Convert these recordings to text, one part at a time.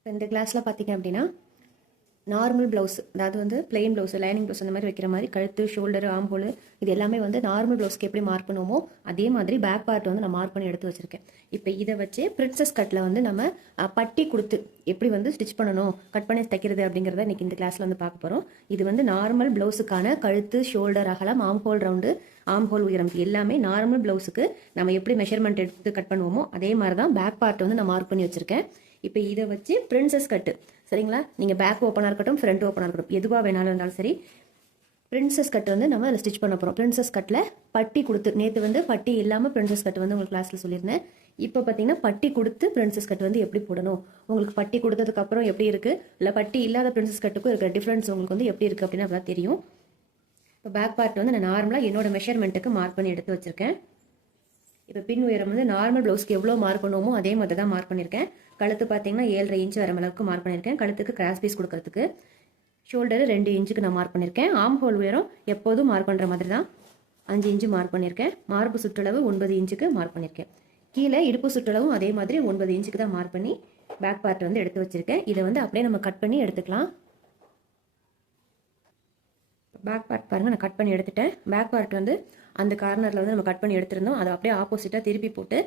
இப்போ இந்த கிளாஸில் பார்த்தீங்க அப்படின்னா நார்மல் ப்ளவுஸ், அதாவது வந்து பிளெயின் ப்ளவுஸ், லைனிங் ப்ளவுஸ் அந்த மாதிரி வைக்கிற மாதிரி கழுத்து, ஷோல்டர், ஆம்போல் இது எல்லாமே வந்து நார்மல் ப்ளவுஸ்க்கு எப்படி மார்க் பண்ணுவோமோ அதே மாதிரி பேக் பார்ட் வந்து நான் மார்க் பண்ணி எடுத்து வச்சிருக்கேன். இப்போ இதை வச்சு பிரின்சஸ் கட்டில் வந்து நம்ம பட்டி கொடுத்து எப்படி வந்து ஸ்டிச் பண்ணணும், கட் பண்ணி தைக்கிறது அப்படிங்கிறத இன்னைக்கு இந்த கிளாஸில் வந்து பார்க்க போகிறோம். இது வந்து நார்மல் ப்ளவுஸுக்கான கழுத்து, ஷோல்டர் அகலம், ஆம்ஹோல் ரவுண்டு, ஆம்ஹோல் உயரம் எல்லாமே நார்மல் ப்ளவுஸுக்கு நம்ம எப்படி மெஷர்மெண்ட் எடுத்து கட் பண்ணுவோமோ அதே மாதிரி தான் பேக் பார்ட் வந்து நான் மார்க் பண்ணி வச்சிருக்கேன். இப்போ இதை வச்சு பிரின்சஸ் கட்டு, சரிங்களா, நீங்கள் பேக் ஓப்பனாக இருக்கட்டும், ஃப்ரண்ட் ஓப்பனாக இருக்கட்டும், எதுவாக வேணாலும் இருந்தாலும் சரி, பிரின்சஸ் கட் வந்து நம்ம அதில் ஸ்டிச் பண்ண போகிறோம். பிரின்சஸ் கட்டில் பட்டி கொடுத்து, நேற்று வந்து பட்டி இல்லாமல் பிரின்சஸ் கட் வந்து உங்களுக்கு கிளாஸில் சொல்லியிருந்தேன். இப்போ பார்த்தீங்கன்னா பட்டி கொடுத்து பிரின்சஸ் கட் வந்து எப்படி போடணும், உங்களுக்கு பட்டி கொடுத்ததுக்கப்புறம் எப்படி இருக்குது, இல்லை பட்டி இல்லாத பிரின்சஸ் கட்டுக்கும் இருக்கிற டிஃப்ரென்ஸ் உங்களுக்கு வந்து எப்படி இருக்குது அப்படின்னு அப்போ தெரியும். இப்போ பேக் பார்ட் வந்து நான் நார்மலாக என்னோட மெஷர்மெண்ட்டுக்கு மார்க் பண்ணி எடுத்து வச்சுருக்கேன். இப்போ பின் உயரம் வந்து நார்மல் ப்ளவுஸ்க்கு எவ்வளோ மார்க் பண்ணுவோமோ அதே மாதிரி தான் மார்க் பண்ணியிருக்கேன். கழுத்து பார்த்தீங்கன்னா 7.5 இன்ச் வர அளவுக்கு மார்க் பண்ணியிருக்கேன். கழுத்துக்கு கிராஸ் பீஸ் கொடுக்கறதுக்கு. ஷோல்டர் 2 இன்ச்சுக்கு நான் மார்க் பண்ணியிருக்கேன். ஆம் ஹோல் உயரம் எப்போதும் மார்க் பண்ணுற மாதிரி தான் 5 இன்ச்சு மார்க் பண்ணியிருக்கேன். மார்பு சுற்றளவு 9 இன்ச்சுக்கு மார்க் பண்ணியிருக்கேன். கீழே இடுப்பு சுற்றளவும் அதே மாதிரி 9 இன்ச்சுக்கு தான் மார்க் பண்ணி பேக் பார்ட் வந்து எடுத்து வச்சிருக்கேன். இதை வந்து அப்படியே நம்ம கட் பண்ணி எடுத்துக்கலாம். பேக் பார்ட் பாருங்கள், நான் கட் பண்ணி எடுத்துட்டேன். பேக் பார்ட் வந்து அந்த கார்னரில் வந்து நம்ம கட் பண்ணி எடுத்திருந்தோம். அதை அப்படியே ஆப்போசிட்டாக திருப்பி போட்டு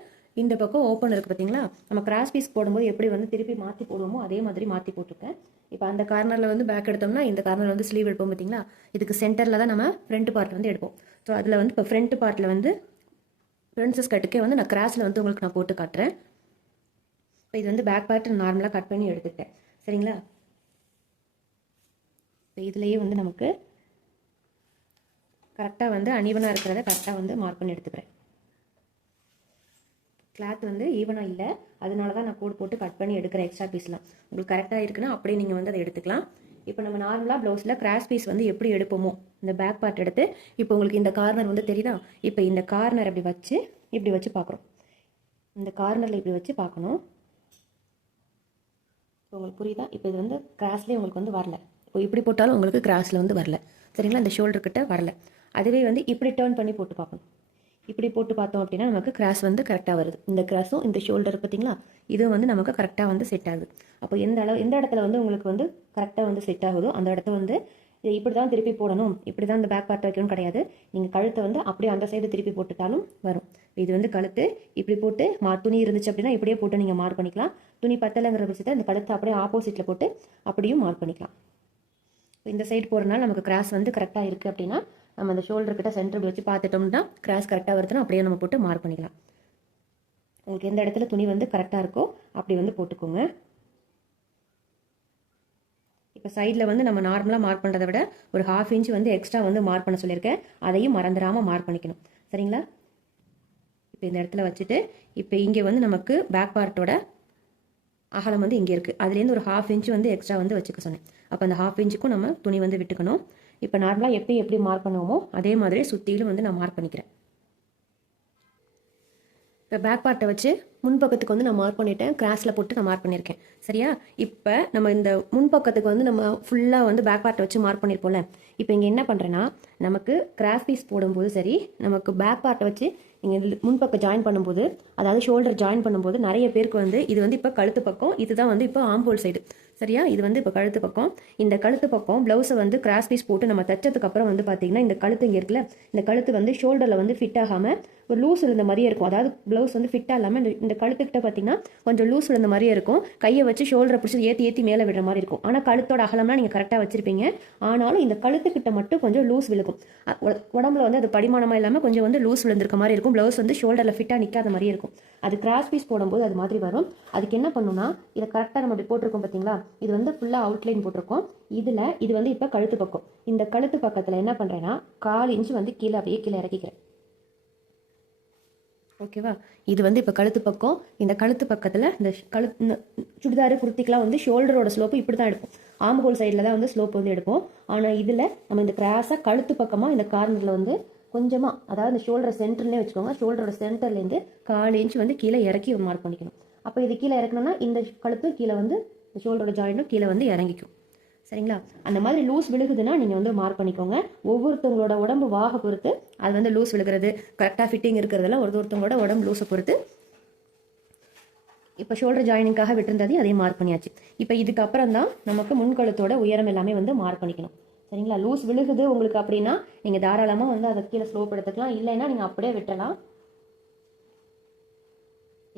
இந்த பக்கம் ஓப்பன் இருக்குது பார்த்தீங்களா, நம்ம கிராஸ் பீஸ் போடும்போது எப்படி வந்து திருப்பி மாற்றி போடுவோமோ அதே மாதிரி மாற்றி போட்டிருக்கேன். இப்போ அந்த கார்னரில் வந்து பேக் எடுத்தோம்னா இந்த கார்னரில் வந்து ஸ்லீவ் எடுப்போம் பார்த்தீங்களா, இதுக்கு சென்டரில் தான் நம்ம ஃப்ரண்ட் பார்ட் வந்து எடுப்போம். ஸோ அதில் வந்து இப்போ ஃப்ரண்ட் பார்ட்டில் வந்து பிரின்சஸ் கட்டுக்கே வந்து நான் கிராஸில் வந்து உங்களுக்கு நான் போட்டு காட்டுறேன். இப்போ இது வந்து பேக் பார்ட் நார்மலாக கட் பண்ணி எடுத்துட்டேன், சரிங்களா. இப்போ இதுலேயே வந்து நமக்கு கரெக்டாக வந்து அன்ஈவனாக இருக்கிறத கரெக்டாக வந்து மார்க் பண்ணி எடுத்துக்கிறேன். கிளாத் வந்து ஈவனாக இல்லை, அதனால தான் நான் கோட் போட்டு கட் பண்ணி எடுக்கிறேன். எக்ஸ்ட்ரா பீஸ்லாம் உங்களுக்கு கரெக்டாக இருக்குன்னா அப்படியே நீங்கள் வந்து அதை எடுத்துக்கலாம். இப்போ நம்ம நார்மலாக ப்ளவுஸில் கிராஸ் பீஸ் வந்து எப்படி எடுப்போமோ இந்த பேக் பார்ட் எடுத்து, இப்போ உங்களுக்கு இந்த கார்னர் வந்து தெரியுதா, இப்போ இந்த கார்னர் இப்படி வச்சு பார்க்குறோம். இந்த கார்னரில் இப்படி வச்சு பார்க்கணும். இப்போ உங்களுக்கு புரியுதா, இப்போ இது வந்து கிராஸ்லேயே உங்களுக்கு வந்து வரல. இப்போ இப்படி போட்டாலும் உங்களுக்கு கிராஸில் வந்து வரல, சரிங்களா, இந்த ஷோல்டர் கிட்ட வரல. அதுவே வந்து இப்படி டேர்ன் பண்ணி போட்டு பார்க்கணும். இப்படி போட்டு பார்த்தோம் அப்படின்னா நமக்கு கிராஸ் வந்து கரெக்டாக வருது. இந்த கிராஸும் இந்த ஷோல்டர் பார்த்தீங்களா, இதுவும் வந்து நமக்கு கரெக்டாக வந்து செட் ஆகுது. அப்போ எந்த இடத்துல வந்து உங்களுக்கு வந்து கரெக்டாக வந்து செட் ஆகுதோ அந்த இடத்த வந்து இதை இப்படி தான் திருப்பி போடணும், இப்படி தான் இந்த பேக் பார்ட் வைக்கணும் கிடையாது. நீங்கள் கழுத்தை வந்து அப்படியே அந்த சைடு திருப்பி போட்டுட்டாலும் வரும். இது வந்து கழுத்து இப்படி போட்டு துணி இருந்துச்சு அப்படின்னா இப்படியே போட்டு நீங்கள் மார்க் பண்ணிக்கலாம். துணி பத்தலைங்கிற பட்சத்தை இந்த கழுத்தை அப்படியே ஆப்போசிட்டில் போட்டு அப்படியும் மார்க் பண்ணிக்கலாம். இந்த சைடு போகிறனால நமக்கு கிராஸ் வந்து கரெக்டாக இருக்குது அப்படின்னா நம்ம அந்த ஷோல்டர் கிட்ட சென்டர் வச்சு பார்த்துட்டோம்னா கிராஸ் கரெக்டாக வருதுன்னா அப்படியே நம்ம போட்டு மார்க் பண்ணிக்கலாம். உங்களுக்கு எந்த இடத்துல துணி வந்து கரெக்டாக இருக்கோ அப்படி வந்து போட்டுக்கோங்க. இப்போ சைடில் வந்து நம்ம நார்மலாக மார்க் பண்ணுறதை விட ஒரு 1/2 இன்ச் வந்து எக்ஸ்ட்ரா வந்து மார்க் பண்ண சொல்லியிருக்கேன். அதையும் மறந்துடாமல் மார்க் பண்ணிக்கணும், சரிங்களா. இப்போ இந்த இடத்துல வச்சுட்டு இப்போ இங்கே வந்து நமக்கு பேக் பார்ட்டோட அகலம் வந்து இங்கே இருக்குது. அதுலேருந்து ஒரு 1/2 இன்ச் வந்து எக்ஸ்ட்ரா வந்து வச்சுக்க சொன்னேன். அப்போ அந்த 1/2 இன்ச்சுக்கும் நம்ம துணி வந்து விட்டுக்கணும். இப்போ நார்மலாக எப்படி மார்க் பண்ணுவோமோ அதே மாதிரி சுற்றிலும் வந்து நான் மார்க் பண்ணிக்கிறேன். இப்போ பேக் பார்ட்டை வச்சு முன்பக்கத்துக்கு வந்து நான் மார்க் பண்ணிட்டேன். கிராஸில் போட்டு நான் மார்க் பண்ணியிருக்கேன், சரியா. இப்போ நம்ம இந்த முன்பக்கத்துக்கு வந்து நம்ம ஃபுல்லாக வந்து பேக் பார்ட்டை வச்சு மார்க் பண்ணியிருப்போம்ல. இப்போ இங்கே என்ன பண்ணுறேன்னா நமக்கு கிராஸ் பீஸ் போடும்போது சரி, நமக்கு பேக் பார்ட்டை வச்சு நீங்கள் முன்பக்கம் ஜாயின் பண்ணும்போது, அதாவது ஷோல்டர் ஜாயின் பண்ணும்போது நிறைய பேருக்கு வந்து இது வந்து இப்போ கழுத்து பக்கம், இதுதான் வந்து இப்போ ஆம்போல் சைடு, சரியா. இது வந்து இப்போ கழுத்து பக்கம். இந்த கழுத்து பக்கம் ப்ளவுஸை வந்து கிராஸ் பீஸ் போட்டு நம்ம தைச்சதுக்கு அப்புறம் வந்து பார்த்தீங்கன்னா இந்த கழுத்து இங்கே இருக்குல்ல, இந்த கழுத்து வந்து ஷோல்டரில் வந்து ஃபிட் ஆகாமல் ஒரு லூஸ் விழுந்த மாதிரியே இருக்கும். அதாவது ப்ளவுஸ் வந்து ஃபிட் ஆகாமல் இந்த கழுத்துக்கிட்ட பார்த்தீங்கன்னா கொஞ்சம் லூஸ் விழுந்த மாதிரியே இருக்கும். கையை வச்சு ஷோல்டரை பிடிச்சி ஏற்றி மேலே விடுற மாதிரி இருக்கும். ஆனால் கழுத்தோட அகலம்லாம் நீங்கள் கரெக்டாக வச்சிருப்பீங்க. ஆனாலும் இந்த கழுத்துக்கிட்ட மட்டும் கொஞ்சம் லூஸ் விழுக்கும். உடம்புல வந்து அது படிமானமாக இல்லாமல் கொஞ்சம் வந்து லூஸ் விழுந்திருக்க மாதிரி இருக்கும். ப்ளவுஸ் வந்து ஷோல்டரில் ஃபிட்டாக நிற்காத மாதிரியே இருக்கும். அது கிராஸ் பீஸ் போடும்போது அது மாதிரி வரும். அதுக்கு என்ன பண்ணணும்னா இதை கரெக்டாக நம்ம இப்படி போட்டிருக்கோம் பார்த்தீங்களா, இது வந்து ஃபுல்லாக அவுட்லைன் போட்டிருக்கோம். இது வந்து இப்போ கழுத்து பக்கம். இந்த கழுத்து பக்கத்தில் என்ன பண்ணுறேன்னா 1/4 இன்ச் வந்து கீழே அப்படியே கீழே இறக்கிக்கிறேன், ஓகேவா. இது வந்து இப்போ கழுத்து பக்கம். இந்த கழுத்து பக்கத்தில் இந்த சுடிதாரு குர்த்திக்கெலாம் வந்து ஷோல்டரோட ஸ்லோப்பு இப்படி தான் எடுப்போம். ஆம்புகோல் சைடில் தான் வந்து ஸ்லோப் வந்து எடுப்போம். ஆனால் இதில் நம்ம இந்த கிராஸாக கழுத்து பக்கமாக இந்த கார்னரில் வந்து கொஞ்சமாக, அதாவது இந்த ஷோல்டர் சென்டர்லேயே வச்சுக்கோங்க, ஷோல்டரோட சென்டர்லேருந்து 1/4 இன்ச் வந்து கீழே இறக்கி மார்க் பண்ணிக்கணும். அப்போ இது கீழே இறக்கணும்னா இந்த கழுத்து கீழே வந்து இந்த ஷோல்டரோட ஜாயிண்டும் கீழே வந்து இறங்கிக்கும், சரிங்களா. அந்த மாதிரி லூஸ் விழுகுதுன்னா நீங்கள் வந்து மார்க் பண்ணிக்கோங்க. ஒவ்வொருத்தவங்களோட உடம்பு வாக பொறுத்து அது வந்து லூஸ் விழுகிறது, கரெக்டாக ஃபிட்டிங் இருக்கிறதெல்லாம் ஒருத்தவங்களோட உடம்பு லூஸை பொறுத்து இப்போ ஷோல்டர் ஜாயினிங்காக விட்டுருந்ததையும் அதே மார்க் பண்ணியாச்சு. இப்போ இதுக்கப்புறம் தான் நமக்கு முன்கழுத்தோட உயரம் எல்லாமே வந்து மார்க் பண்ணிக்கணும். சரிங்களா? லூஸ் விழுகுது உங்களுக்கு அப்படின்னா நீங்கள் தாராளமாக வந்து அதை கீழே ஸ்லோப் எடுத்துக்கலாம், இல்லைன்னா நீங்கள் அப்படியே விட்டலாம்.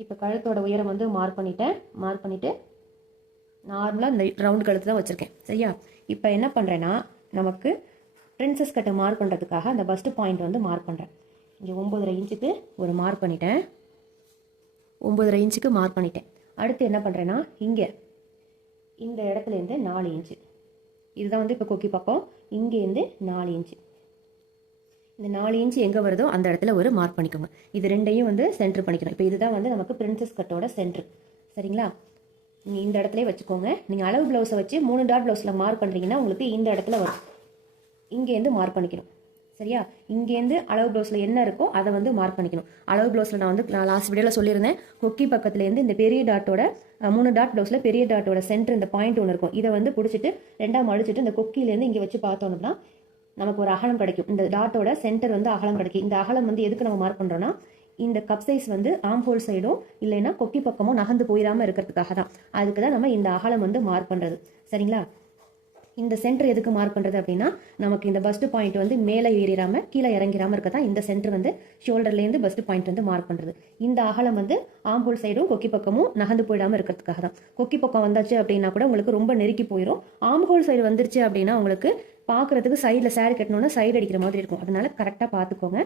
இப்போ கழுத்தோட உயரம் வந்து மார்க் பண்ணிவிட்டு நார்மலாக இந்த ரவுண்ட் கழுத்து தான் வச்சுருக்கேன். சரியா? இப்போ என்ன பண்ணுறேன்னா நமக்கு பிரின்சஸ் கட்டை மார்க் பண்ணுறதுக்காக அந்த பஸ்ட் பாயிண்ட் வந்து மார்க் பண்ணுறேன். இங்கே 9.5 இன்ச்சுக்கு ஒரு மார்க் பண்ணிட்டேன். 9.5 இன்ச்சுக்கு மார்க் பண்ணிட்டேன். அடுத்து என்ன பண்ணுறேன்னா இங்கே இந்த இடத்துலேருந்து 4 இன்ச்சு, இதுதான் வந்து இப்போ கொக்கி பக்கம், இங்கேருந்து 4 இன்ச்சு. இந்த 4 இன்ச்சு எங்கே வருதோ அந்த இடத்துல ஒரு மார்க் பண்ணிக்கோங்க. இது ரெண்டையும் வந்து சென்டர் பண்ணிக்கணும். இப்போ இதுதான் வந்து நமக்கு பிரின்சஸ் கட்டோட சென்டர். சரிங்களா? நீங்கள் இந்த இடத்துலேயே வச்சுக்கோங்க. நீங்கள் அளவு ப்ளவுஸை வச்சு 3 டாட் ப்ளவுஸில் மார்க் பண்ணுறீங்கன்னா உங்களுக்கு இந்த இடத்துல வரும். இங்கேருந்து மார்க் பண்ணிக்கணும். சரியா? இங்கேருந்து அளவு ப்ளவுஸில் என்ன இருக்கோ அதை வந்து மார்க் பண்ணிக்கணும். அளவு ப்ளவுஸில் நான் லாஸ்ட் வீடியோவில் சொல்லியிருந்தேன், கொக்கி பக்கத்துலேருந்து இந்த பெரிய டாட்டோட 3 டாட் ப்ளவுஸில் பெரிய டாட்டோட சென்டர் இந்த பாயிண்ட் ஒன்று இருக்கும். இதை வந்து பிடிச்சிட்டு 2ஆக மடிச்சிட்டு இந்த கொக்கிலேருந்து இங்கே வச்சு பார்த்தோம்னா நமக்கு ஒரு அகலம் கிடைக்கும். இந்த டாட்டோட சென்டர் வந்து அகலம் கிடைக்கும். இந்த அகலம் வந்து எதுக்கு நம்ம மார்க் பண்ணுறோன்னா இந்த கப் சைஸ் வந்து ஆம் ஹோல் சைடும் இல்லைன்னா கொக்கி பக்கமும் நகர்ந்து போயிடாமல் இருக்கிறதுக்காக தான். அதுக்கு தான் நம்ம இந்த அகலம் வந்து மார்க் பண்ணுறது. சரிங்களா? இந்த சென்டர் எதுக்கு மார்க் பண்ணுறது அப்படின்னா நமக்கு இந்த பஸ்ட் பாயிண்ட் வந்து மேலே ஏறிடாமல் கீழே இறங்கிடாமல் இருக்க தான் இந்த சென்டர் வந்து ஷோல்டர்லேருந்து பஸ்ட் பாயிண்ட் வந்து மார்க் பண்ணுறது. இந்த அகலம் வந்து ஆம்பூல் சைடும் கொக்கி பக்கமும் நகர்ந்து போயிடாமல் இருக்கிறதுக்காக தான். கொக்கி பக்கம் வந்தாச்சு அப்படின்னா கூட உங்களுக்கு ரொம்ப நெருக்கி போயிடும். ஆம்பூல் சைடு வந்துருச்சு அப்படின்னா உங்களுக்கு பார்க்குறதுக்கு சைடில் சேரீ கட்டணும்னா சைடு அடிக்கிற மாதிரி இருக்கும். அதனால கரெக்டாக பார்த்துக்கோங்க.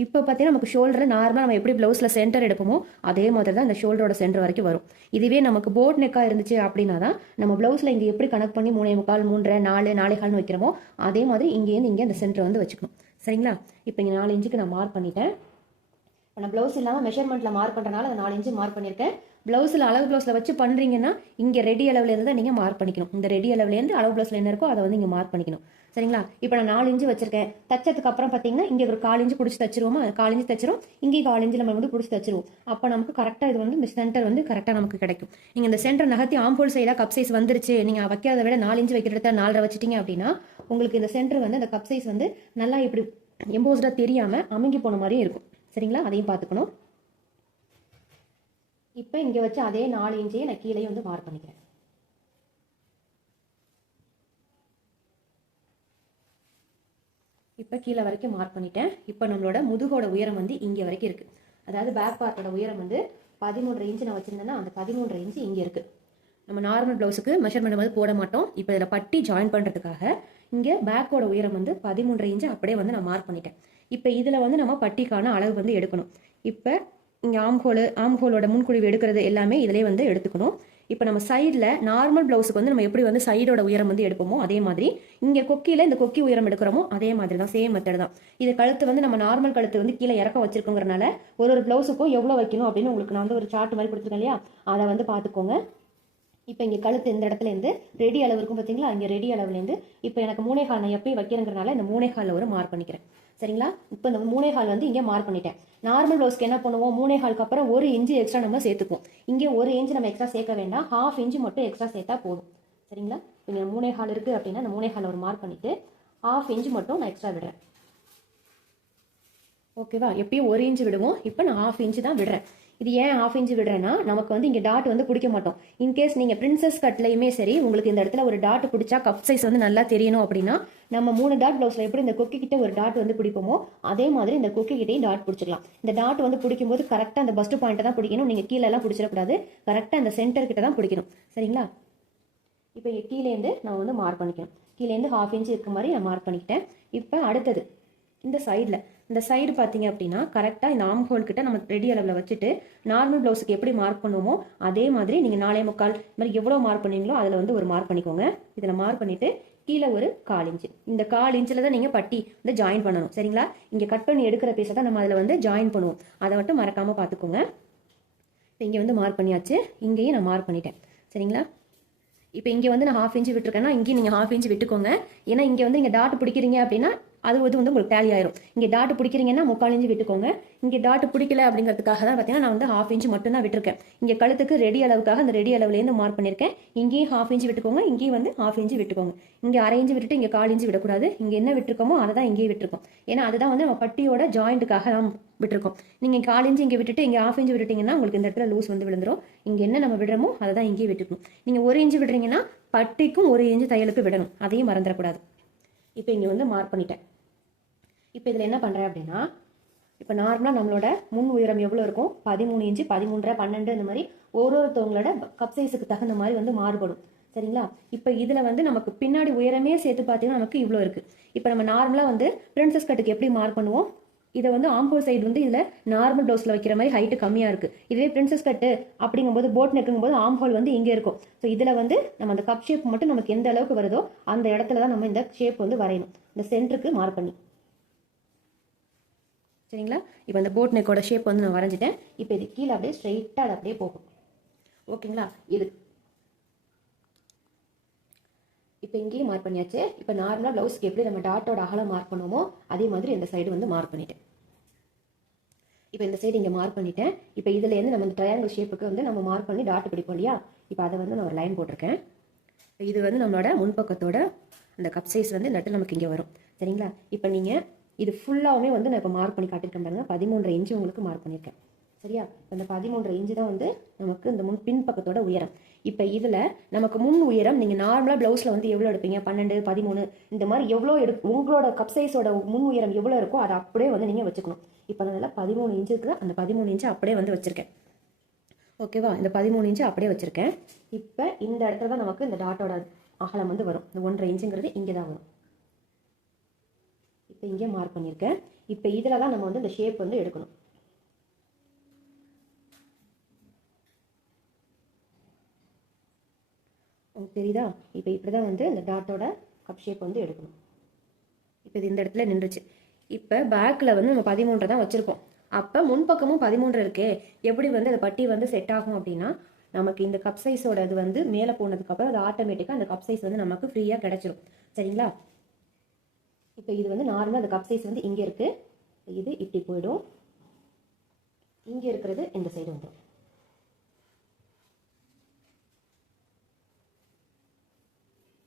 இப்போ பார்த்தீங்கன்னா நமக்கு ஷோல்டரை நார்மலாக நம்ம எப்படி ப்ளவுஸில் சென்டர் எடுப்போமோ அதே மாதிரி தான் இந்த ஷோல்டரோட சென்டர் வரைக்கும் வரும். இதுவே நமக்கு போட் நெக்காக இருந்துச்சு அப்படின்னா தான் நம்ம ப்ளவுஸில் இங்கே எப்படி கனெக்ட் பண்ணி 3.25, 3.5, 4, 4.25 வைக்கிறோமோ அதே மாதிரி இங்கேருந்து இங்கே அந்த சென்டர் வந்து வச்சுக்கணும். சரிங்களா? இப்போ இங்கே 4 இன்ச்சுக்கு நான் மார்க் பண்ணிட்டேன். இப்போ நான் ப்ளவுஸ் இல்லாமல் மெஷர்மெண்ட்டில் மார்க் பண்ணுறனால அந்த 4 இன்ச்சு மார்க் பண்ணியிருக்கேன். ப்ளவுஸில் அளவு ப்ளவுஸில் வச்சு பண்ணுறீங்கன்னா இங்கே ரெடி அளவுலேருந்து தான் நீங்கள் மார்க் பண்ணிக்கணும். இந்த ரெடி அளவுலேருந்து அளவு ப்ளவுஸில் என்ன இருக்கோ அதை வந்து இங்கே மார்க் பண்ணிக்கணும். சரிங்களா? இப்போ நான் 4 இன்ச்சு வச்சிருக்கேன். தச்சதுக்கு அப்புறம் பார்த்தீங்கன்னா இங்கே ஒரு 1/4 இன்ச்சு பிடிச்சி தச்சிருவோமா, 1/4 இன்ச்சு தச்சிரும், இங்கேயும் 1/4 இன்ச்சு நம்ம வந்து பிடிச்சி தச்சிருவோம். அப்போ நமக்கு கரெக்டாக இது வந்து இந்த சென்டர் வந்து கரெக்டாக நமக்கு கிடைக்கும். நீங்கள் இந்த சென்டர் நகர்த்தி ஆம்போல் சைடாக கப் சைஸ் வந்துருச்சு, நீங்கள் வைக்கிறத விட 4 இன்ச்சு வைக்கிற இடத்துல 4.5 வச்சிட்டீங்க அப்படின்னா உங்களுக்கு இந்த சென்டர் வந்து அந்த கப் சைஸ் வந்து நல்லா இப்படி எம்போஸ்டாக தெரியாமல் அமுங்கி போன மாதிரியும் இருக்கும். சரிங்களா? அதையும் பார்த்துக்கணும். இப்போ இங்கே வச்சு அதே 4 இன்ச்சையே நான் கீழே வந்து மார்க் பண்ணிக்கிறேன். இப்போ கீழே வரைக்கும் மார்க் பண்ணிட்டேன். இப்போ நம்மளோட முதுகோட உயரம் வந்து இங்கே வரைக்கும் இருக்குது. அதாவது பேக் பார்ட்டோட உயரம் வந்து 13.5 இன்ச்சு நான் வச்சுருந்தேன்னா அந்த 13.5 இன்ச்சு இங்கே இருக்குது. நம்ம நார்மல் ப்ளவுஸுக்கு மெஷர்மெண்ட் வந்து போட மாட்டோம். இப்போ இதில் பட்டி ஜாயின் பண்ணுறதுக்காக இங்கே பேக்கோட உயரம் வந்து 13.5 இன்ச்சு அப்படியே வந்து நான் மார்க் பண்ணிட்டேன். இப்போ இதில் வந்து நம்ம பட்டிக்கான அளவு வந்து எடுக்கணும். இப்போ இங்கே ஆம்ஹோலோட முன்குழிவு எடுக்கிறது எல்லாமே இதிலே வந்து எடுத்துக்கணும். இப்போ நம்ம சைடில் நார்மல் ப்ளவுஸுக்கு வந்து நம்ம எப்படி வந்து சைடோட உயரம் வந்து எடுப்போமோ அதே மாதிரி இங்கே கொக்கியில் இந்த கொக்கி உயரம் எடுக்கிறோமோ அதே மாதிரி தான், சேம் மெத்தட் தான். இது கழுத்து வந்து நம்ம நார்மல் கழுத்து வந்து கீழே இறக்க வச்சிருக்கோங்கிறனால ஒரு ப்ளவுஸுக்கும் எவ்வளோ வைக்கணும் அப்படின்னு உங்களுக்கு நான் வந்து ஒரு சார்ட் மாதிரி கொடுத்துருக்கேன் இல்லையா, அதை வந்து பார்த்துக்கோங்க. இப்போ இங்கே கழுத்து இந்த இடத்துலேருந்து ரெடி அளவு இருக்கும் பார்த்தீங்களா, இங்கே ரெடி அளவுலேருந்து இப்போ எனக்கு 3.25 நான் எப்பயும் வைக்கிறேங்கிறனால இந்த 3.25 ஒரு மார்க் பண்ணிக்கிறேன். சரிங்களா? இப்போ இந்த 3.25 வந்து இங்கே மார்க் பண்ணிட்டேன். நார்மல் ப்ளவுஸ்க்கு என்ன பண்ணுவோம், 3.25க்கு அப்புறம் 1 இன்ச்சு எக்ஸ்ட்ரா நம்ம சேர்த்துப்போம். இங்கே 1 இன்ச்சு நம்ம எக்ஸ்ட்ரா சேர்க்க வேண்டாம், 1/2 இன்ச்சு மட்டும் எக்ஸ்ட்ரா சேர்த்தா போதும். சரிங்களா? இங்கே 3.25 இருக்குது அப்படின்னா அந்த 3.25 ஒரு மார்க் பண்ணிவிட்டு 1/2 இன்ச்சு மட்டும் நான் எக்ஸ்ட்ரா விடுறேன். ஓகேவா? எப்பயும் 1 இன்ச்சு விடுவோம், இப்போ நான் 1/2 இன்ச்சு தான் விடுறேன். இது ஏன் 1/2 இன்ச்சு விடுறேன்னா நமக்கு வந்து இங்கே டாட் வந்து பிடிக்க மாட்டோம். இன்கேஸ் நீங்கள் பிரின்சஸ் கட்லையுமே சரி உங்களுக்கு இந்த இடத்துல ஒரு டாட் பிடிச்சா கப் சைஸ் வந்து நல்லா தெரியணும் அப்படின்னா நம்ம 3 டாட் ப்ளவுஸில் எப்படி இந்த கொக்கி கிட்ட ஒரு டாட் வந்து பிடிப்போமோ அதே மாதிரி இந்த கொக்கி கிட்டையும் டாட் பிடிச்சிக்கலாம். இந்த டாட் வந்து பிடிக்கும்போது கரெக்டாக அந்த பஸ்ட் பாயிண்ட்டை தான் பிடிக்கணும். நீங்கள் கீழெல்லாம் பிடிச்சிடக்கூடாது, கரெக்டாக அந்த சென்டர் கிட்ட தான் பிடிக்கணும். சரிங்களா? இப்போ கீழேருந்து நான் வந்து மார்க் பண்ணிக்கணும். கீழேருந்து 1/2 இன்ச்சு இருக்க மாதிரி நான் மார்க் பண்ணிக்கிட்டேன். இப்போ அடுத்தது இந்த சைடு பார்த்தீங்க அப்படின்னா கரெக்டாக இந்த ஆம் ஹோல் கிட்ட நம்ம ரெடி அளவில் வச்சுட்டு நார்மல் ப்ளவுஸுக்கு எப்படி மார்க் பண்ணுவோமோ அதே மாதிரி நீங்கள் 4.25 இது மாதிரி எவ்வளோ மார்க் பண்ணீங்களோ அதில் வந்து ஒரு மார்க் பண்ணிக்கோங்க. இதில் மார்க் பண்ணிவிட்டு கீழே ஒரு 1/4 இன்ச்சு, இந்த 1/4 இன்ச்சில் தான் நீங்கள் பட்டி வந்து ஜாயின் பண்ணணும். சரிங்களா? இங்கே கட் பண்ணி எடுக்கிற பீஸை தான் நம்ம அதில் வந்து ஜாயின் பண்ணுவோம். அதை மட்டும் மறக்காமல் பார்த்துக்கோங்க. இப்போ இங்கே வந்து மார்க் பண்ணியாச்சு, இங்கேயும் நான் மார்க் பண்ணிட்டேன். சரிங்களா? இப்போ இங்கே வந்து நான் 1/2 இன்ச்சு விட்டுருக்கேன்னா இங்கேயும் நீங்கள் 1/2 இன்ச்சு விட்டுக்கோங்க. ஏன்னா இங்கே வந்து இங்கே டாட் பிடிக்கிறீங்க அப்படின்னா அது வந்து உங்களுக்கு டேலி ஆயிரும். இங்கே டாட் பிடிக்கிறீங்கன்னா 3/4 இன்ச்சு விட்டுக்கோங்க. இங்கே டாட் பிடிக்கல அப்படிங்கிறதுக்காக தான் பார்த்தீங்கன்னா நான் வந்து 1/2 இன்ச்சு மட்டும் தான் விட்டுருக்கேன். இங்கே கழுத்துக்கு ரெடி அளவுக்காக அந்த ரெடி அளவுலேருந்து மார்க் பண்ணியிருக்கேன். இங்கேயும் 1/2 இன்ச்சு விட்டுக்கோங்க, இங்கேயும் வந்து 1/2 இன்ச்சு விட்டுக்கோங்க. இங்கே 1/2 இன்ச்சு விட்டுட்டு இங்கே 1/4 இன்ச்சு விடக்கூடாது. இங்கே என்ன விட்டுருக்கோமோ அதை தான் இங்கேயே விட்டுருக்கோம். ஏன்னா அதுதான் வந்து நம்ம பட்டியோட ஜாயிண்ட்டுக்காக விட்டுருக்கோம். நீங்கள் 1/4 இன்ச்சு இங்கே விட்டுட்டு இங்கே 1/2 இன்ச்சு விட்டுட்டிங்கன்னா உங்களுக்கு இந்த இடத்துல லூஸ் வந்து விழுந்துரும். இங்கே என்ன நம்ம விடுறோமோ அதை தான் இங்கேயே விட்டுக்கணும். நீங்கள் 1 இன்ச்சு விடுறீங்கன்னா பட்டிக்கும் 1 இன்ச்சு தையலுக்கு விடணும், அதையும் மறந்துடக்கூடாது. இப்போ இங்கே வந்து மார்க் பண்ணிட்டேன். இப்போ இதில் என்ன பண்ணுறேன் அப்படின்னா, இப்போ நார்மலாக நம்மளோட முன் உயரம் எவ்வளோ இருக்கும், 13 இன்ச்சு, 13, 12 இந்த மாதிரி ஒருத்தவங்களோட கப் சைஸுக்கு தகுந்த மாதிரி வந்து மாறுபடும். சரிங்களா? இப்போ இதில் வந்து நமக்கு பின்னாடி உயரமே சேர்த்து பார்த்தீங்கன்னா நமக்கு இவ்வளோ இருக்குது. இப்போ நம்ம நார்மலாக வந்து பிரின்சஸ் கட்டுக்கு எப்படி மார்க் பண்ணுவோம், இதை வந்து ஆம்போல் சைடு வந்து இதில் நார்மல் ப்ளவுஸில் வைக்கிற மாதிரி ஹைட்டு கம்மியாக இருக்குது. இதுவே பிரின்சஸ் கட்டு அப்படிங்கும்போது போட் நெக்குங்கும்போது ஆம்போல் வந்து இங்கே இருக்கும். ஸோ இதில் வந்து நம்ம அந்த கப் ஷேப் மட்டும் நமக்கு எந்த அளவுக்கு வருதோ அந்த இடத்துல தான் நம்ம இந்த ஷேப் வந்து வரையணும், இந்த சென்டருக்கு மார்க் பண்ணி. சரிங்களா? இப்போ இந்த போட் நெக்கோட ஷேப் வந்து நான் வரைஞ்சிட்டேன். இப்போ இது கீழே அப்படியே ஸ்ட்ரைட்டாக அது அப்படியே போகும். ஓகேங்களா? இது இப்போ இங்கேயும் மார்க் பண்ணியாச்சு. இப்போ நார்மலாக ப்ளவுஸ்க்கு எப்படி நம்ம டாட்டோட அகலம் மார்க் பண்ணுவோமோ அதே மாதிரி இந்த சைடு வந்து மார்க் பண்ணிட்டேன். இப்போ இந்த சைடு இங்கே மார்க் பண்ணிட்டேன். இப்போ இதுலேருந்து நம்ம இந்த ட்ரையாங்கிள் ஷேப்புக்கு வந்து நம்ம மார்க் பண்ணி டாட் பிடிப்போம் இல்லையா? இப்போ அதை வந்து நான் ஒரு லைன் போட்டிருக்கேன். இது வந்து நம்மளோட முன்பக்கத்தோட அந்த கப் சைஸ் வந்து இந்த இடத்துல நமக்கு இங்கே வரும். சரிங்களா? இப்போ நீங்கள் இது ஃபுல்லாகவுமே வந்து நான் இப்போ மார்க் பண்ணி காட்டியிருக்கேன் பாருங்கள். 13.5 இன்ச்சு உங்களுக்கு மார்க் பண்ணியிருக்கேன். சரியா? அந்த 13.5 இன்ச்சு தான் வந்து நமக்கு இந்த பின்பக்கத்தோட உயரம். இப்போ இதில் நமக்கு முன் உயரம் நீங்கள் நார்மலாக ப்ளவுஸில் வந்து எவ்வளோ எடுப்பீங்க, 12, 13 இந்த மாதிரி எவ்வளோ உங்களோட கப் சைஸோட முன் உயரம் எவ்வளோ இருக்கோ அதை அப்படியே வந்து நீங்கள் வச்சுக்கணும். இப்போ அதனால் 13 இன்ச்சுக்கு அந்த 13 இன்ச்சு அப்படியே வந்து வச்சுருக்கேன். ஓகேவா? இந்த 13 இன்ச்சு அப்படியே வச்சுருக்கேன். இப்போ இந்த இடத்துல தான் நமக்கு இந்த டாட்டோட அகலம் வந்து வரும். இந்த 1.5 இன்ச்சுங்கிறது இங்கே தான் வரும். இப்போ இங்கே மார்க் பண்ணியிருக்கேன். இப்போ இதில் தான் நம்ம வந்து இந்த ஷேப் வந்து எடுக்கணும். உங்களுக்கு தெரியுதா? இப்போ இப்படி தான் வந்து இந்த டாட்டோட கப் ஷேப் வந்து எடுக்கணும். இப்போ இது இந்த இடத்துல நின்றுச்சு. இப்போ பேக்கில் வந்து நம்ம 13 தான் வச்சுருக்கோம். அப்போ முன்பக்கமும் 13 இருக்கே, எப்படி வந்து அந்த பட்டி வந்து செட் ஆகும் அப்படின்னா, நமக்கு இந்த கப் சைஸோட இது வந்து மேலே போனதுக்கப்புறம் அது ஆட்டோமேட்டிக்காக அந்த கப் சைஸ் வந்து நமக்கு ஃப்ரீயாக கிடச்சிரும். சரிங்களா? இப்போ இது வந்து நார்மலாக அந்த கப் சைஸ் வந்து இங்கே இருக்குது. இது இப்படி போயிடும். இங்கே இருக்கிறது இந்த சைடு வந்துடும்.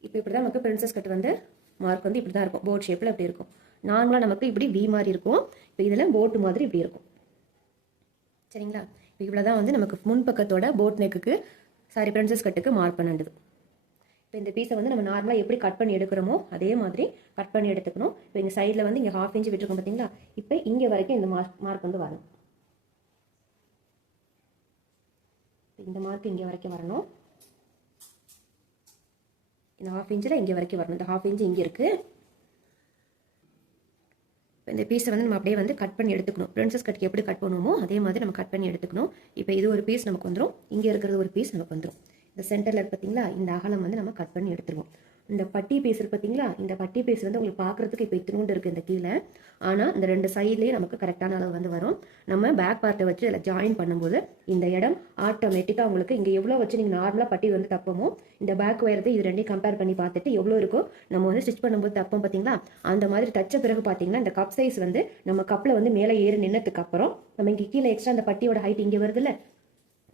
இப்போ இப்படி தான் நமக்கு பிரின்சஸ் கட் வந்து மார்க் வந்து இப்படி தான் இருக்கும். போட் ஷேப்பில் இப்படி இருக்கும். நார்மலாக நமக்கு இப்படி வி மாதிரி இருக்கும். இப்போ இதில் போட்டு மாதிரி இப்படி இருக்கும். சரிங்களா? இப்போ இவ்வளோ தான் வந்து நமக்கு முன்பக்கத்தோட போட் நெக்குக்கு பிரின்சஸ் கட்டுக்கு மார்க் பண்ணிடுது. இப்போ இந்த பீஸை வந்து நம்ம நார்மலாக எப்படி கட் பண்ணி எடுக்கிறோமோ அதே மாதிரி கட் பண்ணி எடுத்துக்கணும். இப்போ இங்கே சைடில் வந்து இங்கே 1/2 இன்ச்சு விட்டுருக்கோம் பார்த்தீங்களா? இப்போ இங்கே வரைக்கும் இந்த மார்க் வந்து வரணும். இந்த மார்க் இங்கே வரைக்கும் வரணும். இந்த 1/2 இன்ச்சில் இங்கே வரைக்கும் வரணும். இந்த 1/2 இன்ச்சு இங்கே இருக்குது. இப்போ இந்த பீஸை வந்து நம்ம அப்படியே வந்து கட் பண்ணி எடுத்துக்கணும். பிரின்சஸ் கட்டுக்கு எப்படி கட் பண்ணுவோமோ அதே மாதிரி நம்ம கட் பண்ணி எடுத்துக்கணும். இப்போ இது ஒரு பீஸ் நமக்கு வந்துடும். இங்கே இருக்கிறது ஒரு பீஸ் நமக்கு வந்துடும். இந்த சென்டரில் பார்த்தீங்களா, இந்த அகலம் வந்து நம்ம கட் பண்ணி எடுத்துருவோம். இந்த பட்டி பீஸ் பார்த்தீங்களா, இந்த பட்டி பீஸ் வந்து உங்களுக்கு பார்க்குறதுக்கு இப்போ இத்தினூண்டு இருக்குது இந்த கீழே. ஆனால் இந்த 2 சைட்லேயே நமக்கு கரெக்டான அளவு வந்து வரும். நம்ம பேக் பார்ட்டை வச்சு இதில் ஜாயின் பண்ணும்போது இந்த இடம் ஆட்டோமேட்டிக்காக உங்களுக்கு இங்கே எவ்வளோ வச்சு நீங்கள் நார்மலாக பட்டி வந்து தப்பமோ இந்த பேக் உயரத்தை இது ரெண்டையும் கம்பேர் பண்ணி பார்த்துட்டு எவ்வளோ இருக்கோ நம்ம வந்து ஸ்டிச் பண்ணும்போது தப்போம் பார்த்தீங்களா, அந்த மாதிரி தச்ச பிறகு பார்த்தீங்கன்னா இந்த கப் சைஸ் வந்து நம்ம கப்பில் வந்து மேலே ஏறி நின்னதுக்கு அப்புறம் நம்ம இங்கே கீழே எக்ஸ்ட்ரா அந்த பட்டியோட ஹைட் இங்கே வருதுல்ல,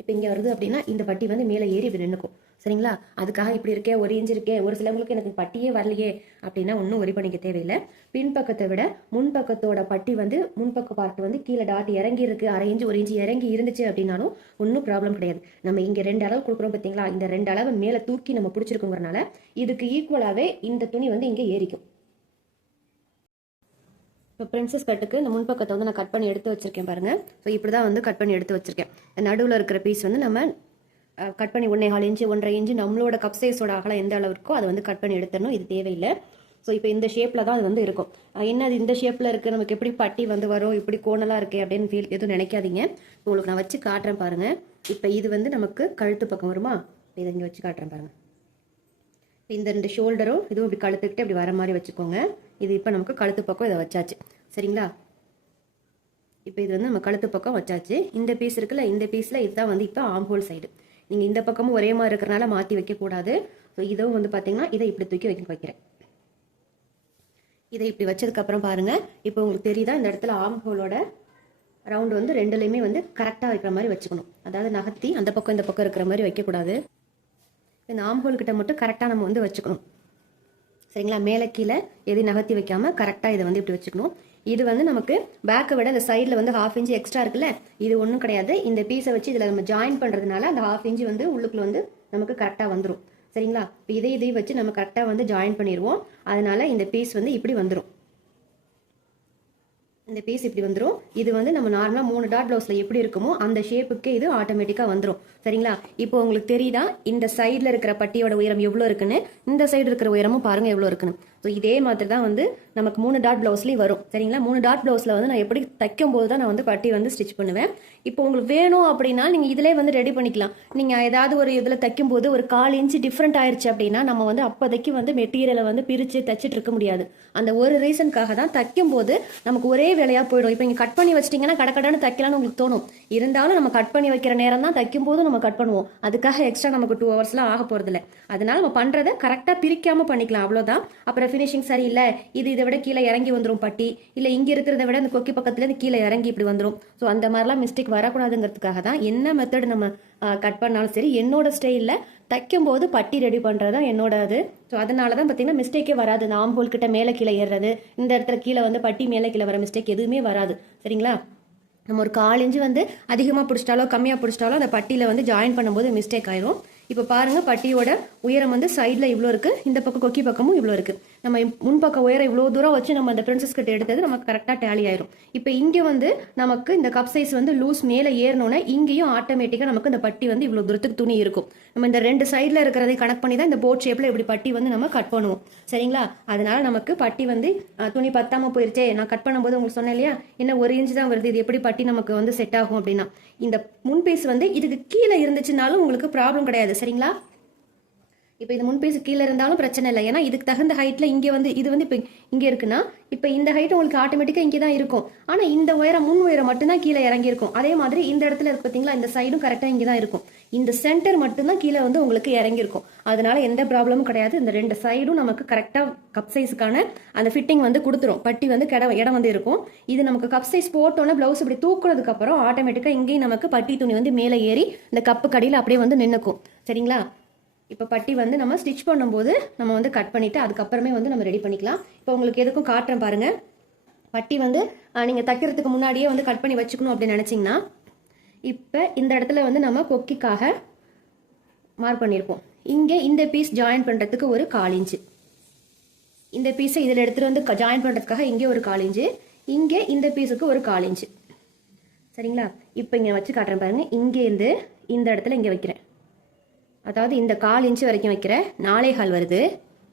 இப்போ இங்கே வருது அப்படின்னா இந்த பட்டி வந்து மேலே ஏறி இப்படி நின்றுக்கும். சரிங்களா? அதுக்காக இப்படி இருக்கே, 1 இன்ச் இருக்கே, ஒரு சிலவங்களுக்கு எனக்கு பட்டியே வரலையே அப்படின்னா ஒன்றும் ஒரி பண்ணிக்க தேவையில்லை. பின்பக்கத்தை விட முன்பக்கத்தோட பட்டி வந்து முன்பக்க பார்ட் வந்து கீழே டாட் இறங்கி இருக்கு, 1/2 இன்ச் 1 இன்ச் இறங்கி இருந்துச்சு அப்படின்னாலும் ஒன்றும் ப்ராப்ளம் கிடையாது. நம்ம இங்கே 2 அளவு கொடுக்குறோம் பார்த்தீங்களா, இந்த 2 அளவு மேலே தூக்கி நம்ம பிடிச்சிருக்கோங்கிறனால இதுக்கு ஈக்குவலாகவே இந்த துணி வந்து இங்கே ஏறிக்கும். இப்போ பிரின்சஸ் கட்டுக்கு இந்த முன்பக்கத்தை வந்து நான் கட் பண்ணி எடுத்து வச்சிருக்கேன் பாருங்கள். ஸோ இப்படி தான் வந்து கட் பண்ணி எடுத்து வச்சிருக்கேன். நடுவில் இருக்கிற பீஸ் வந்து நம்ம கட் பண்ணி 1.25 இன்ச்சு 1.5 இன்ச்சு நம்மளோட கப் சைஸோட அகலம் எந்த அளவு இருக்கோ அதை வந்து கட் பண்ணி எடுத்துடணும். இது தேவையில்லை. ஸோ இப்போ இந்த ஷேப்பில் தான் அது வந்து இருக்கும். என்னது இந்த ஷேப்பில் இருக்குது, நமக்கு எப்படி பட்டி வந்து வரும், இப்படி கோணலாக இருக்கே அப்படின்னு ஃபீல் எதுவும் நினைக்காதீங்க. உங்களுக்கு நான் வச்சு காட்டுறேன் பாருங்கள். இப்போ இது வந்து நமக்கு கழுத்து பக்கம் வருமா, இதை இங்கே வச்சு காட்டுறேன் பாருங்கள். இந்த 2 ஷோல்டரும் இதுவும் இப்படி கழுத்துக்கிட்டு இப்படி வர மாதிரி வச்சுக்கோங்க. இது இப்போ நமக்கு கழுத்து பக்கம் இதை வச்சாச்சு. சரிங்களா? இப்போ இது வந்து நம்ம கழுத்து பக்கம் வச்சாச்சு. இந்த பீஸ் இருக்குல்ல, இந்த பீஸில் இதுதான் வந்து இப்போ ஆம்ஹோல் சைடு. நீங்கள் இந்த பக்கமும் ஒரே மாதிரி இருக்கிறனால மாற்றி வைக்கக்கூடாது. ஸோ இதுவும் வந்து பார்த்தீங்கன்னா இதை இப்படி தூக்கி வைக்கிறேன். இதை இப்படி வச்சதுக்கப்புறம் பாருங்கள், இப்போ உங்களுக்கு தெரியுதா இந்த இடத்துல ஆம்ஹோலோட ரவுண்டு வந்து 2லையுமே வந்து கரெக்டாக வைக்கிற மாதிரி வச்சுக்கணும். அதாவது நகர்த்தி அந்த பக்கம் இந்த பக்கம் இருக்கிற மாதிரி வைக்கக்கூடாது. இந்த ஆம்ஹோல் கிட்ட மட்டும் கரெக்டாக நம்ம வந்து வச்சுக்கணும். சரிங்களா? மேலே கீழே எதையும் நகர்த்தி வைக்காமல் கரெக்டாக இதை வந்து இப்படி வச்சுக்கணும். இது வந்து நமக்கு பேக்கை விட அந்த சைடில் வந்து 1/2 இன்ச் எக்ஸ்ட்ரா இருக்குல்ல, இது ஒன்றும் கிடையாது. இந்த பீஸை வச்சு இதில் நம்ம ஜாயின் பண்ணுறதுனால அந்த 1/2 இன்ச் வந்து உள்ளுக்குள்ள வந்து நமக்கு கரெக்டாக வந்துடும். சரிங்களா? இப்போ இதையும் வச்சு நம்ம கரெக்டாக வந்து ஜாயின் பண்ணிடுவோம். அதனால இந்த பீஸ் வந்து இப்படி வந்துடும். இந்த பீஸ் இப்படி வந்துடும். இது வந்து நம்ம நார்மலாக 3 டாட் ப்ளவுஸில் எப்படி இருக்குமோ அந்த ஷேப்புக்கே இது ஆட்டோமேட்டிக்காக வந்துடும். சரிங்களா? இப்போ உங்களுக்கு தெரியுதா இந்த சைடில் இருக்கிற பட்டியோட உயரம் எவ்வளோ இருக்குன்னு, இந்த சைடு இருக்கிற உயரமும் பாருங்க எவ்வளோ இருக்குன்னு. ஸோ இதே மாதிரி தான் வந்து நமக்கு 3 டாட் ப்ளவுஸ்லேயும் வரும். சரிங்களா? 3 டாட் ப்ளவுஸில் வந்து நான் எப்படி தைக்கும் போது தான் நான் வந்து பட்டி வந்து ஸ்டிச் பண்ணுவேன். இப்போ உங்களுக்கு வேணும் அப்படின்னா நீங்கள் இதிலே வந்து ரெடி பண்ணிக்கலாம். நீங்கள் ஏதாவது ஒரு இதில் தைக்கும் போது ஒரு 1/4 இன்ச்சு டிஃப்ரெண்ட் ஆயிடுச்சு அப்படின்னா நம்ம வந்து அப்போதைக்கு வந்து மெட்டீரியலை வந்து பிரித்து தைச்சிட்டு இருக்க முடியாது. அந்த ஒரு ரீசனுக்காக தான் தைக்கும் போது நமக்கு ஒரே வேலையாக போயிடும். இப்போ இங்கே கட் பண்ணி வச்சிட்டிங்கன்னா கடக்கடான்னு தைக்கலாம்னு உங்களுக்கு தோணும். இருந்தாலும் நம்ம கட் பண்ணி வைக்கிற நேரம் தான் தைக்கும் போது நம்ம கட் பண்ணுவோம். அதுக்காக எக்ஸ்ட்ரா நமக்கு 2 ஹவர்ஸ்லாம் ஆக போகிறதில்ல. அதனால நம்ம பண்ணுறதை கரெக்டாக பிரிக்காமல் பண்ணிக்கலாம், அவ்வளோதான். அப்புறம் ஃபினிஷிங் சரியில்லை, இதை விட கீழே இறங்கி வந்துடும் பட்டி, இல்லை இங்கே இருக்கிறத விட இந்த கொக்கி பக்கத்துலேருந்து கீழே இறங்கி இப்படி வந்துடும். ஸோ அந்த மாதிரிலாம் மிஸ்டேக் வரக்கூடாதுங்கிறதுக்காக தான் என்ன மெத்தட் நம்ம கட் பண்ணாலும் சரி என்னோட ஸ்டைலில் தைக்கும் போது பட்டி ரெடி பண்ணுறது தான் என்னோட அது. ஸோ அதனால தான் பார்த்தீங்கன்னா மிஸ்டேக்கே வராது. இந்த ஆம்போல் கிட்ட மேலே கீழே ஏறுறது, இந்த இடத்துல கீழே வந்து பட்டி மேலே கீழே வர மிஸ்டேக் எதுவுமே வராது. சரிங்களா? நம்ம ஒரு 1/4 இன்ச்சு வந்து அதிகமாக பிடிச்சிட்டாலோ கம்மியாக பிடிச்சிட்டாலோ அந்த பட்டியில் வந்து ஜாயின் பண்ணும்போது மிஸ்டேக் ஆயிரும். இப்போ பாருங்க பட்டியோட உயரம் வந்து சைடில் இவ்வளோ இருக்குது, இந்த பக்கம் கொக்கி பக்கமும் இவ்வளோ இருக்குது. நம்ம முன்பக்கம் உயரம் இவ்வளோ தூரம் வச்சு நம்ம அந்த பிரின்சஸ் கட் எடுத்தது நமக்கு கரெக்டாக டேலி ஆயிரும். இப்போ இங்கே வந்து நமக்கு இந்த கப் சைஸ் வந்து லூஸ் மேலே ஏறணும்னா இங்கேயும் ஆட்டோமேட்டிக்காக நமக்கு இந்த பட்டி வந்து இவ்வளோ தூரத்துக்கு துணி இருக்கும். நம்ம இந்த 2 சைடில் இருக்கிறதை கனெக்ட் பண்ணி தான் இந்த போட் ஷேப்பில் இப்படி பட்டி வந்து நம்ம கட் பண்ணுவோம். சரிங்களா? அதனால நமக்கு பட்டி வந்து துணி பத்தாமல் போயிருச்சே, நான் கட் பண்ணும்போது உங்களுக்கு சொன்னேன் இல்லையா, என்ன 1 இன்ச் தான் வருது, இது எப்படி பட்டி நமக்கு வந்து செட் ஆகும் அப்படின்னா, இந்த முன் பீஸ் வந்து இதுக்கு கீழே இருந்துச்சுனாலும் உங்களுக்கு ப்ராப்ளம் கிடையாது. சரிங்களா? இப்போ இது முன் பீஸ் கீழே இருந்தாலும் பிரச்சனை இல்லை. ஏன்னா இதுக்கு தகுந்த ஹைட்டில் இங்கே வந்து இது வந்து இப்போ இங்கே இருக்குன்னா இப்போ இந்த ஹைட் உங்களுக்கு ஆட்டோமேட்டிக்காக இங்கே தான் இருக்கும். ஆனால் இந்த உயரம் முன் உயரம் மட்டும்தான் கீழே இறங்கியிருக்கும். அதே மாதிரி இந்த இடத்துல இருக்கு பார்த்தீங்களா, இந்த சைடும் கரெக்டாக இங்கே தான் இருக்கும். இந்த சென்டர் மட்டும்தான் கீழே வந்து உங்களுக்கு இறங்கியிருக்கும். அதனால எந்த ப்ராப்ளமும் கிடையாது. இந்த 2 சைடும் நமக்கு கரெக்டாக கப் சைஸுக்கான அந்த ஃபிட்டிங் வந்து கொடுத்துரும். பட்டி வந்து இடம் வந்து இருக்கும். இது நமக்கு கப் சைஸ் போட்டோன்னே ப்ளவுஸ் இப்படி தூக்குனதுக்கு அப்புறம் ஆட்டோமேட்டிக்காக இங்கேயும் நமக்கு பட்டி துணி வந்து மேலே ஏறி இந்த கப்பு கடியில் அப்படியே வந்து நின்றுக்கும். சரிங்களா? இப்போ பட்டி வந்து நம்ம ஸ்டிச் பண்ணும்போது நம்ம வந்து கட் பண்ணிவிட்டு அதுக்கப்புறமே வந்து நம்ம ரெடி பண்ணிக்கலாம். இப்போ உங்களுக்கு எதுக்கும் காட்டுறேன் பாருங்கள். பட்டி வந்து நீங்கள் தைக்கிறதுக்கு முன்னாடியே வந்து கட் பண்ணி வச்சுக்கணும் அப்படின்னு நினச்சிங்கன்னா, இப்போ இந்த இடத்துல வந்து நம்ம கொக்கிக்காக மார்க் பண்ணியிருப்போம். இங்கே இந்த பீஸ் ஜாயின் பண்ணுறதுக்கு ஒரு 1/4 இன்ச்சு, இந்த பீஸை இதில் எடுத்துகிட்டு வந்து ஜாயின் பண்ணுறதுக்காக இங்கே ஒரு 1/4 இன்ச்சு, இங்கே இந்த பீஸுக்கு ஒரு 1/4 இன்ச்சு. சரிங்களா? இப்போ இங்கே வச்சு காட்டுறேன் பாருங்கள். இங்கேருந்து இந்த இடத்துல இங்கே வைக்கிறேன். அதாவது இந்த 1/4 இன்ச்சு வரைக்கும் வைக்கிறேன், 4.25 வருது.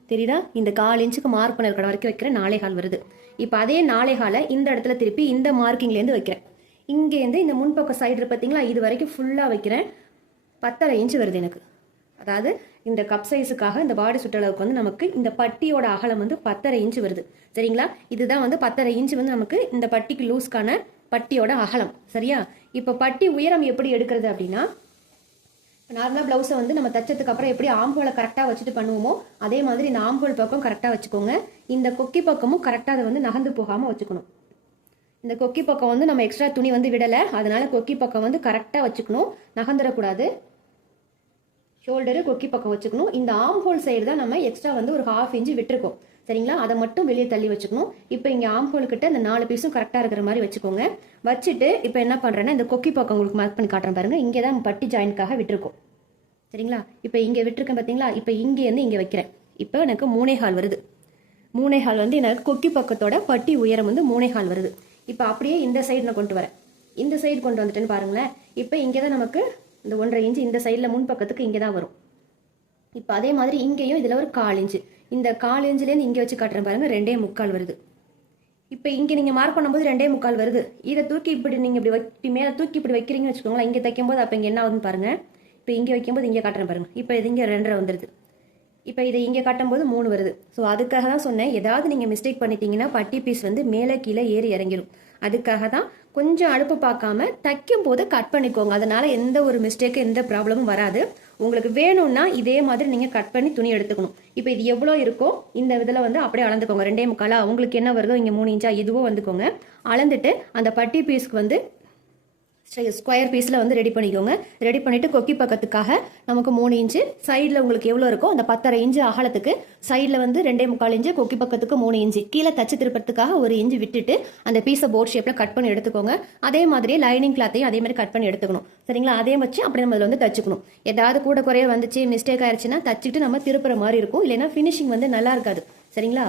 தெரியுதா? இந்த 1/4 இன்ச்சுக்கு மார்க் பண்ண கடை வரைக்கும் வைக்கிறேன், 4.25 வருது. இப்போ அதே 4.25 இந்த இடத்துல திருப்பி இந்த மார்க்கிங்லேருந்து வைக்கிறேன். இங்கேருந்து இந்த முன்பக்க சைடு பார்த்தீங்களா, இது வரைக்கும் ஃபுல்லாக வைக்கிறேன். 10.5 இன்ச்சு வருது எனக்கு. அதாவது இந்த கப் சைஸுக்காக இந்த பாடி சுற்றளவுக்கு வந்து நமக்கு இந்த பட்டியோட அகலம் வந்து 10.5 இன்ச்சு வருது. சரிங்களா? இதுதான் வந்து 10.5 இன்ச்சு வந்து நமக்கு இந்த பட்டிக்கு லூஸ்க்கான பட்டியோட அகலம். சரியா? இப்போ பட்டி உயரம் எப்படி எடுக்கிறது அப்படின்னா, நார்மலாக ப்ளவுஸை வந்து நம்ம தைச்சதுக்கு அப்புறம் எப்படி ஆம்போலை கரெக்டாக வச்சுட்டு பண்ணுவோமோ அதே மாதிரி இந்த ஆம்போல் பக்கம் கரெக்டாக வச்சுக்கோங்க. இந்த கொக்கி பக்கமும் கரெக்டாக அதை வந்து நகர்ந்து போகாமல் வச்சுக்கணும். இந்த கொக்கி பக்கம் வந்து நம்ம எக்ஸ்ட்ரா துணி வந்து விடலை, அதனால கொக்கி பக்கம் வந்து கரெக்டாக வச்சுக்கணும், நகர்ந்துடக்கூடாது. ஷோல்டரு கொக்கி பக்கம் வச்சுக்கணும். இந்த ஆம்போல் சைடு தான் நம்ம எக்ஸ்ட்ரா வந்து ஒரு 1/2 இன்ச்சு விட்டுருக்கோம். சரிங்களா? அதை மட்டும் வெளியே தள்ளி வச்சுக்கணும். இப்போ இங்கே ஆம்போல் கிட்ட இந்த 4 பீஸும் கரெக்டாக இருக்கிற மாதிரி வச்சுக்கோங்க. வச்சுட்டு இப்போ என்ன பண்ணுறேன்னா இந்த கொக்கி பக்கம் உங்களுக்கு மார்க் பண்ணி காட்டுறேன் பாருங்க. இங்கே தான் பட்டி ஜாயின்ட்காக விட்டுருக்கோம். சரிங்களா? இப்போ இங்கே விட்டுருக்கேன் பார்த்தீங்களா? இப்போ இங்கேருந்து இங்கே வைக்கிறேன். இப்போ எனக்கு 3.25 வருது. 3.25 வந்து எனக்கு கொக்கி பக்கத்தோட பட்டி உயரம் வந்து 3.25 வருது. இப்போ அப்படியே இந்த சைடு நான் கொண்டு வரேன். இந்த சைடு கொண்டு வந்துட்டேன்னு பாருங்களேன். இப்போ இங்கே தான் நமக்கு இந்த 1.5 இன்ச்சு இந்த சைடில் முன் பக்கத்துக்கு இங்கே தான் வரும். இப்போ அதே மாதிரி இங்கேயும் இதில் ஒரு 1/4 இன்ச்சு, இந்த 1/4 இன்ச்சுலேருந்து இங்கே வச்சு காட்டுறேன் பாருங்க, 2.25 வருது. இப்போ இங்கே நீங்கள் மார்க் பண்ணும்போது 2.25 வருது. இதை தூக்கி இப்படி நீங்கள் இப்படி மேலே தூக்கி இப்படி வைக்கிறீங்கன்னு வச்சுக்கோங்களேன். இங்கே தைக்கும் போது அப்போ இங்கே என்ன ஆகுதுன்னு பாருங்க. இப்போ இங்கே வைக்கும்போது இங்கே காட்டுறேன் பாருங்க. இப்போ இது இங்கே 2.5 வந்துடுது. இப்போ இதை இங்கே காட்டும்போது 3 வருது. ஸோ அதுக்காக தான் சொன்னேன், ஏதாவது நீங்கள் மிஸ்டேக் பண்ணிட்டீங்கன்னா பட்டி பீஸ் வந்து மேலே கீழே ஏறி இறங்கிடும். அதுக்காக தான் கொஞ்சம் அடுப்பு பார்க்காம தைக்கும் போது கட் பண்ணிக்கோங்க. அதனால எந்த ஒரு மிஸ்டேக்கு எந்த ப்ராப்ளமும் வராது. உங்களுக்கு வேணும்னா இதே மாதிரி நீங்கள் கட் பண்ணி துணி எடுத்துக்கணும். இப்போ இது எவ்வளோ இருக்கோ இந்த இதில் வந்து அப்படியே அளந்துக்கோங்க. 2.25 உங்களுக்கு என்ன வருதோ இங்கே 3 இன்ச்சா எதுவோ வந்துக்கோங்க. அளந்துட்டு அந்த பட்டி பீஸ்க்கு வந்து ஸ்கொயர் பீஸில் வந்து ரெடி பண்ணிக்கோங்க. ரெடி பண்ணிவிட்டு கொக்கி பக்கத்துக்காக நமக்கு 3 இன்ச்சு, சைடில் உங்களுக்கு எவ்வளோ இருக்கோ அந்த 10.5 இன்ச்சு அகலத்துக்கு, சைடில் வந்து 2.25 இன்ச்சு, கொக்கி பக்கத்துக்கு 3 இன்ச்சு, கீழே தச்சு திருப்பத்துக்காக 1 இன்ச்சு விட்டுட்டு அந்த பீஸை போர்ட் ஷேப்பில் கட் பண்ணி எடுத்துக்கோங்க. அதே மாதிரியே லைனிங் கிளாத்தையும் அதே மாதிரி கட் பண்ணி எடுத்துக்கணும். சரிங்களா? அதே வச்சு அப்படி நம்ம இதில் வந்து தச்சுக்கணும். ஏதாவது கூட குறைய வந்துச்சு, மிஸ்டேக் ஆயிடுச்சுன்னா தச்சுட்டு நம்ம திருப்புற மாதிரி இருக்கும். இல்லைன்னா ஃபினிஷிங் வந்து நல்லா இருக்காது. சரிங்களா?